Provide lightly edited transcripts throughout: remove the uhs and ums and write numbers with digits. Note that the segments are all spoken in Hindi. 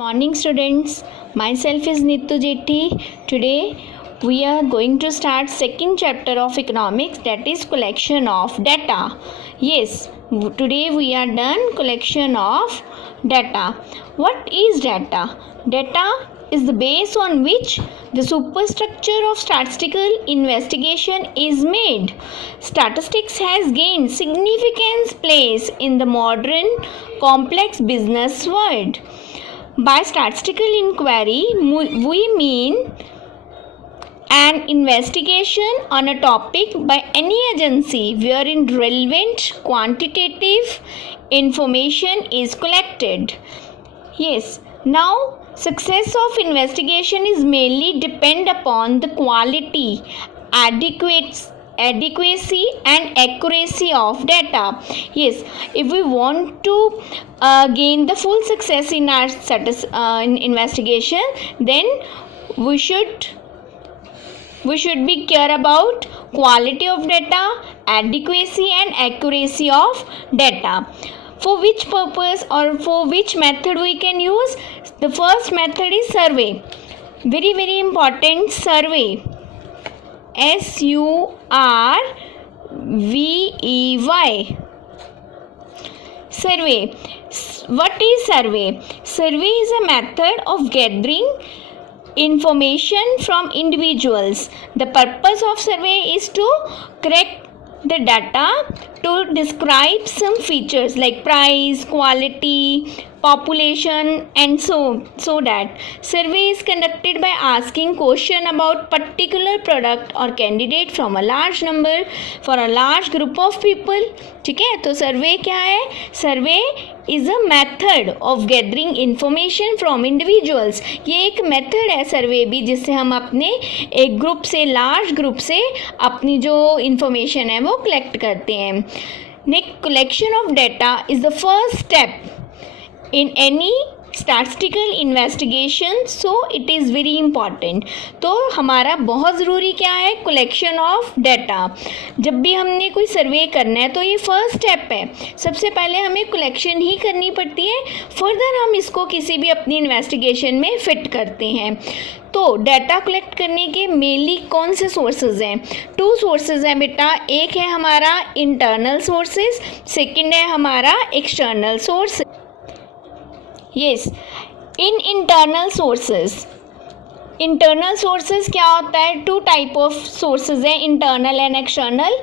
morning students, myself is Nitu Jetti. Today we are going to start second chapter of economics, that is collection of data. Yes, today we are done collection of data. What is data? Data is the base on which the superstructure of statistical investigation is made. Statistics has gained significant place in the modern complex business world. By statistical inquiry, we mean an investigation on a topic by any agency wherein relevant quantitative information is collected. Yes, now success of investigation is mainly depend upon the quality, adequacy and accuracy of data. Yes, if we want to gain the full success in our in investigation, then we should be care about quality of data, adequacy and accuracy of data. For which purpose or for which method we can use? The first method is survey. Very important, survey. SURVEY. Survey. What is survey? Survey is a method of gathering information from individuals. The purpose of survey is to collect the data to describe some features like price, quality, population and so that. Survey is conducted by asking question about particular product or candidate from a large number for a large group of people. ठीक है, तो सर्वे क्या है? सर्वे is a method of gathering information from individuals. ये एक मेथड है सर्वे भी, जिससे हम अपने एक ग्रुप से, लार्ज ग्रुप से अपनी जो इंफॉर्मेशन है वो कलेक्ट करते हैं. Next, collection of data is the first step in any statistical investigation, so it is very important. तो हमारा बहुत ज़रूरी क्या है? Collection of data. जब भी हमने कोई सर्वे करना है तो ये फर्स्ट स्टेप है. सबसे पहले हमें कलेक्शन ही करनी पड़ती है, फर्दर हम इसको किसी भी अपनी इन्वेस्टिगेशन में फिट करते हैं. तो डाटा कलेक्ट करने के मेनली कौन से सोर्सेज हैं? 2 सोर्सेज हैं बेटा. एक है हमारा इंटरनल सोर्सेज, सेकंड है हमारा external source. Yes, in internal sources क्या होता है? 2 टाइप ऑफ सोर्सेज हैं, internal and external.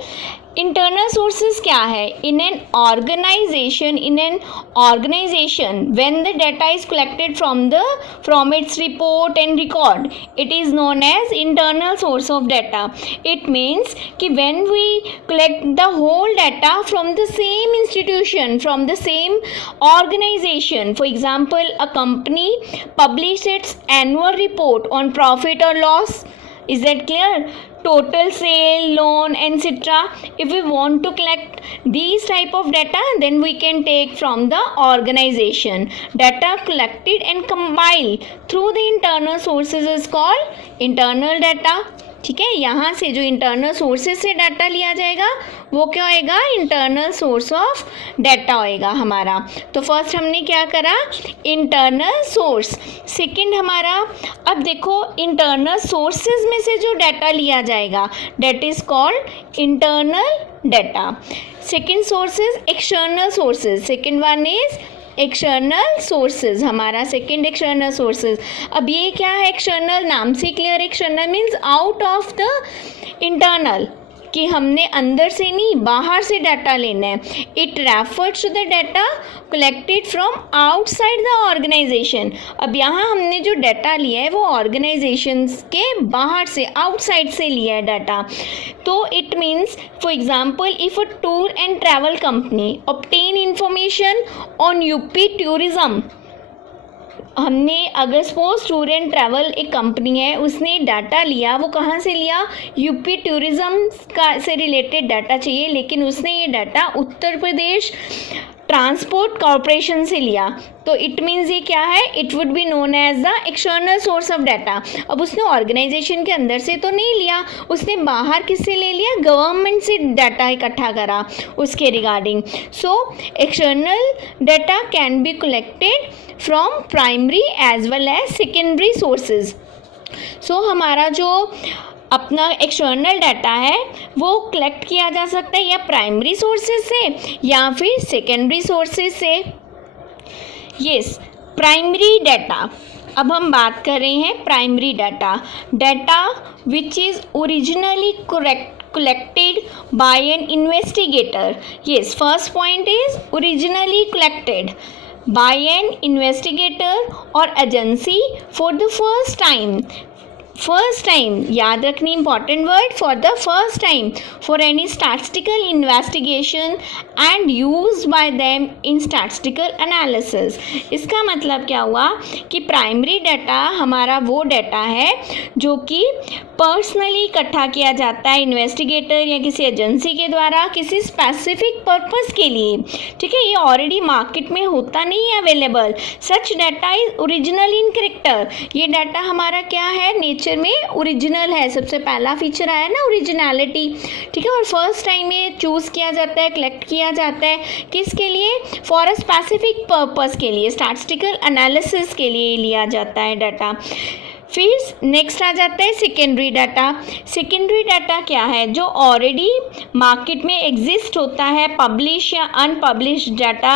Internal sources क्या है? In an organization when the data is collected from its report and record, it is known as internal source of data. It means कि when we collect the whole data from the same institution, from the same organization. For example, a company publish its annual report on profit और loss. Is that clear? Total sale, loan, etc. If we want to collect these type of data, then we can take from the organization. Data collected and compiled through the internal sources is called internal data. ठीक है, यहाँ से जो इंटरनल सोर्सेज से डाटा लिया जाएगा वो क्या होएगा? इंटरनल सोर्स ऑफ डाटा होएगा हमारा. तो फर्स्ट हमने क्या करा? Internal source. सेकंड हमारा, अब देखो इंटरनल सोर्सेज में से जो डाटा लिया जाएगा, that is called internal data. Second sources external sources. Second one is external sources, हमारा सेकंड एक्सटर्नल सोर्सेज. अब ये क्या है? एक्सटर्नल, नाम से clear. External means out of the internal, कि हमने अंदर से नहीं बाहर से डाटा लेना है. It refers to the data collected from outside the organisation. अब यहाँ हमने जो डाटा लिया है वो ऑर्गेनाइजेशन के बाहर से, आउटसाइड से लिया है डाटा. तो it means, for example, if a tour and travel company obtain information on UP tourism. हमने अगर सपोज टूर एंड ट्रैवल एक कंपनी है, उसने डाटा लिया, वो कहाँ से लिया? यूपी टूरिज़्म का से रिलेटेड डाटा चाहिए, लेकिन उसने ये data Uttar Pradesh transport corporation से लिया, तो इट मीन्स ये क्या है, it would be known as the external source of data. अब उसने ऑर्गेनाइजेशन के अंदर से तो नहीं लिया, उसने बाहर किससे ले लिया, गवर्नमेंट से डाटा इकट्ठा करा उसके regarding. So external data can be collected from primary as well as secondary sources. So हमारा जो अपना एक्सटर्नल डाटा है वो कलेक्ट किया जा सकता है या प्राइमरी सोर्सेज से या फिर सेकेंडरी सोर्सेज से। Yes, primary data. अब हम बात कर रहे हैं primary data, data which is originally collected by an investigator. Yes, first point is originally collected by an investigator or agency for the first time. First time याद रखनी important word, for the first time, for any statistical investigation and use by them in statistical analysis. इसका मतलब क्या हुआ कि प्राइमरी डाटा हमारा वो डाटा है जो कि पर्सनली इकट्ठा किया जाता है इन्वेस्टिगेटर या किसी एजेंसी के द्वारा किसी स्पेसिफिक पर्पस के लिए। ठीक है, ये ऑलरेडी मार्केट में होता नहीं है available. Such data is original in character. ये डाटा हमारा क्या है, नेचर में ओरिजिनल है। सबसे पहला फीचर आया ना ओरिजिनलिटी। ठीक है, और फर्स्ट टाइम ये चूज़ किया जाता है, कलेक्ट किया जाता है किसके लिए, फॉर अ स्पेसिफिक पर्पस के लिए, स्टैटिस्टिकल एनालिसिस के लिए लिया जाता है डाटा। फिर नेक्स्ट आ जाता है सेकेंडरी डाटा। सेकेंडरी डाटा क्या है, जो ऑलरेडी मार्केट में एग्जिस्ट होता है, पब्लिश या अनपब्लिश डाटा।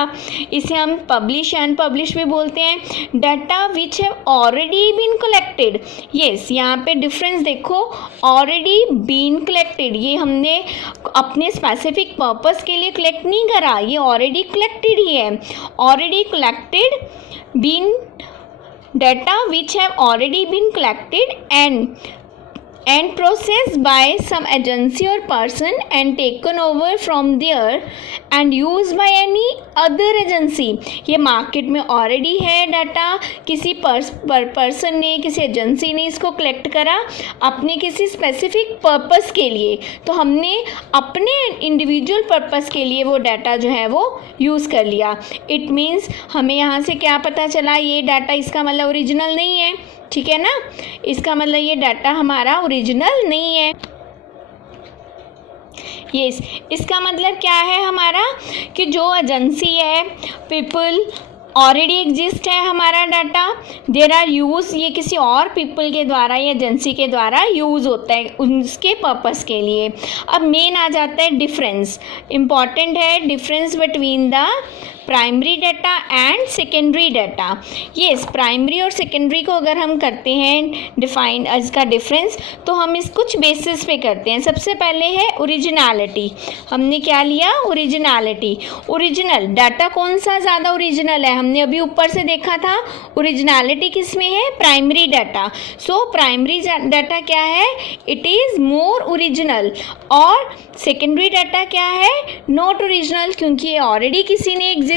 इसे हम पब्लिश या अनपब्लिश भी बोलते हैं। Data which have already been collected. Yes, यहाँ पे डिफरेंस देखो, ऑलरेडी बीन कलेक्टेड, ये हमने अपने स्पेसिफिक पर्पस के लिए कलेक्ट नहीं करा, ये ऑलरेडी कलेक्टेड ही है। Already collected, been data which have already been collected and processed by some agency or person and taken over from there and used by any other agency। ये मार्केट में ऑलरेडी है डाटा, किसी पर्सन ने, किसी एजेंसी ने इसको कलेक्ट करा अपने किसी स्पेसिफिक पर्पस के लिए, तो हमने अपने इंडिविजुअल पर्पस के लिए वो डाटा जो है वो यूज़ कर लिया। इट मीन्स हमें यहाँ से क्या पता चला, ये डाटा इसका मतलब ओरिजिनल नहीं है। ठीक है ना, इसका मतलब ये डाटा हमारा ओरिजिनल नहीं है। यस, इसका मतलब क्या है हमारा, कि जो एजेंसी है, पीपल ऑलरेडी एग्जिस्ट है हमारा डाटा, देर आर यूज़, ये किसी और पीपल के द्वारा या एजेंसी के द्वारा यूज़ होता है उसके पर्पस के लिए। अब मेन आ जाता है डिफरेंस, इम्पॉर्टेंट है difference between the primary data and secondary data. Yes, primary और सेकेंडरी को अगर हम करते हैं डिफाइन इसका डिफरेंस, तो हम इस कुछ बेसिस पे करते हैं। सबसे पहले है ओरिजिनलिटी। हमने क्या लिया, ओरिजिनलिटी। ओरिजिनल डाटा कौन सा ज़्यादा ओरिजिनल है, हमने अभी ऊपर से देखा था ओरिजिनलिटी किस में है, primary data. So primary data क्या है, इट इज़ मोर ओरिजिनल, और सेकेंडरी डाटा क्या है, नॉट ओरिजिनल, क्योंकि ये ऑलरेडी किसी ने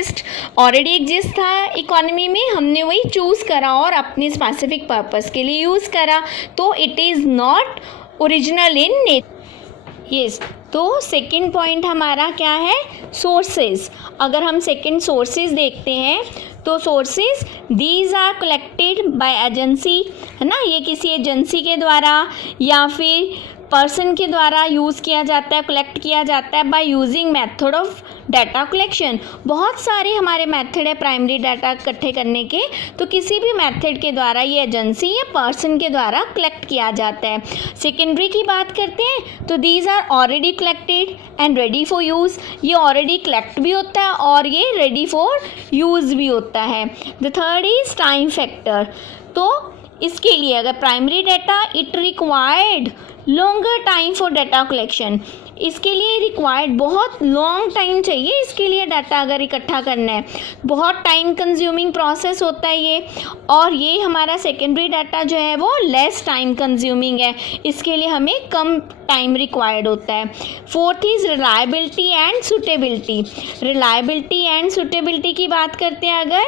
ऑलरेडी एग्जिस्ट था इकोनॉमी में, हमने वही चूज़ करा और अपने स्पेसिफिक पर्पस के लिए यूज़ करा, तो it is not original in nature. Yes, तो सेकंड पॉइंट हमारा क्या है, सोर्सेज। अगर हम सेकंड सोर्सेज देखते हैं तो sources these are collected by agency, है ना, ये किसी एजेंसी के द्वारा या फिर पर्सन के द्वारा यूज़ किया जाता है, कलेक्ट किया जाता है by using method of data collection. बहुत सारे हमारे मेथड है प्राइमरी डाटा इकट्ठे करने के, तो किसी भी मेथड के द्वारा ये एजेंसी या पर्सन के द्वारा कलेक्ट किया जाता है। सेकेंडरी की बात करते हैं तो these are already collected and ready for use, ये ऑलरेडी कलेक्ट भी होता है और ये रेडी फॉर यूज़ भी होता है। The third is time factor. तो इसके लिए अगर primary data it required longer time for data collection, इसके लिए रिक्वायर्ड बहुत लॉन्ग टाइम चाहिए, इसके लिए डाटा अगर इकट्ठा करना है बहुत टाइम कंज्यूमिंग प्रोसेस होता है ये, और ये हमारा सेकेंडरी डाटा जो है वो लेस टाइम कंज्यूमिंग है, इसके लिए हमें कम टाइम रिक्वायर्ड होता है। Fourth is reliability and suitability. Reliability and suitability की बात करते हैं अगर,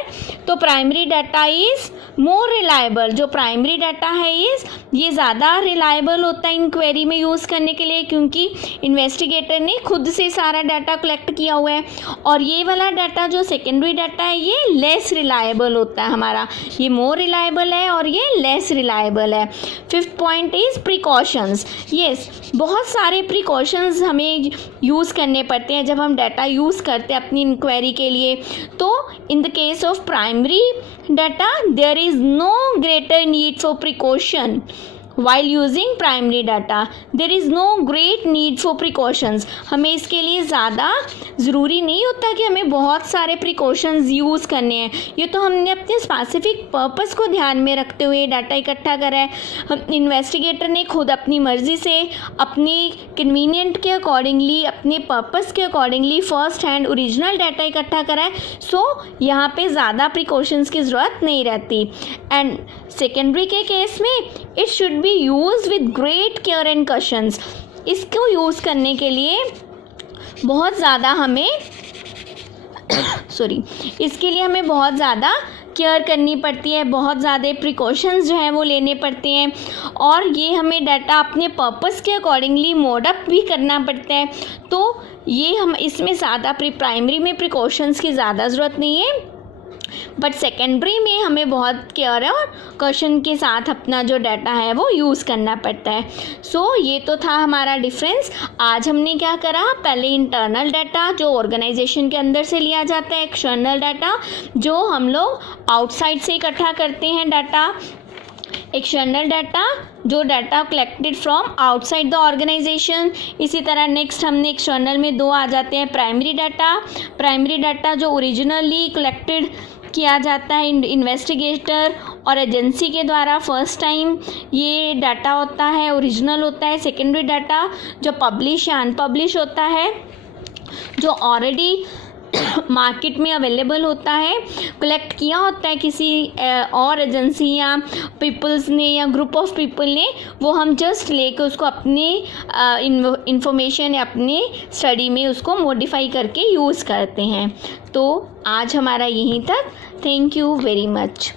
तो primary data is more reliable. जो प्राइमरी डाटा है ये ज़्यादा रिलायबल होता है इंक्वायरी में यूज़ करने के लिए, क्योंकि इन्वेस्टिगेटर ने खुद से सारा डाटा कलेक्ट किया हुआ है, और ये वाला डाटा जो सेकेंडरी डाटा है ये लेस रिलायबल होता है हमारा, ये मोर रिलायबल है और ये लेस रिलायबल है। Fifth point is precautions. Yes, बहुत सारे प्रिकॉशंस हमें यूज़ करने पड़ते हैं जब हम डाटा यूज़ करते हैं अपनी इंक्वायरी के लिए। तो in the case of primary data there is no greater need for precaution while using primary data, there is no great need for precautions। हमें इसके लिए ज़्यादा ज़रूरी नहीं होता कि हमें बहुत सारे प्रिकॉशंस यूज़ करने हैं। ये तो हमने अपने स्पेसिफिक पर्पस को ध्यान में रखते हुए डाटा इकट्ठा करा है। इन्वेस्टिगेटर ने खुद अपनी मर्ज़ी से अपनी कन्वीनियंट के अकॉर्डिंगली, अपने पर्पस के accordingly first hand original data इकट्ठा करा है। सो यहाँ पे ज़्यादा प्रिकॉशंस की ज़रूरत नहीं रहती। एंड सेकेंडरी के केस में it should be use with great care and cautions. इसको यूज़ करने के लिए बहुत ज़्यादा हमें इसके लिए हमें बहुत ज़्यादा केयर करनी पड़ती है, बहुत ज़्यादा प्रिकॉशंस जो हैं वो लेने पड़ते हैं, और ये हमें डाटा अपने पर्पस के अकॉर्डिंगली मोडअप भी करना पड़ता है। तो ये हम इसमें ज़्यादा प्राइमरी में प्रिकॉशंस की ज़्यादा ज़रूरत नहीं है, बट सेकेंडरी में हमें बहुत केयर और कॉशन के साथ अपना जो डाटा है वो यूज़ करना पड़ता है। सो ये तो था हमारा डिफरेंस। आज हमने क्या करा, पहले इंटरनल डाटा जो ऑर्गेनाइजेशन के अंदर से लिया जाता है, एक्सटर्नल डाटा जो हम लोग आउटसाइड से इकट्ठा करते हैं डाटा, एक्सटर्नल डाटा जो data collected from outside the organisation. इसी तरह नेक्स्ट हमने एक्सटर्नल में दो आ जाते हैं, प्राइमरी डाटा जो ओरिजिनली कलेक्टेड किया जाता है इन्वेस्टिगेटर और एजेंसी के द्वारा फर्स्ट टाइम, ये डाटा होता है ओरिजिनल होता है। सेकेंडरी डाटा जो पब्लिश या अनपब्लिश होता है, जो ऑलरेडी मार्केट में अवेलेबल होता है, कलेक्ट किया होता है किसी और एजेंसी या पीपल्स ने या ग्रुप ऑफ पीपल ने, वो हम जस्ट लेके उसको अपने इंफॉर्मेशन या अपने स्टडी में उसको मॉडिफाई करके यूज़ करते हैं। तो आज हमारा यहीं तक। Thank you very much.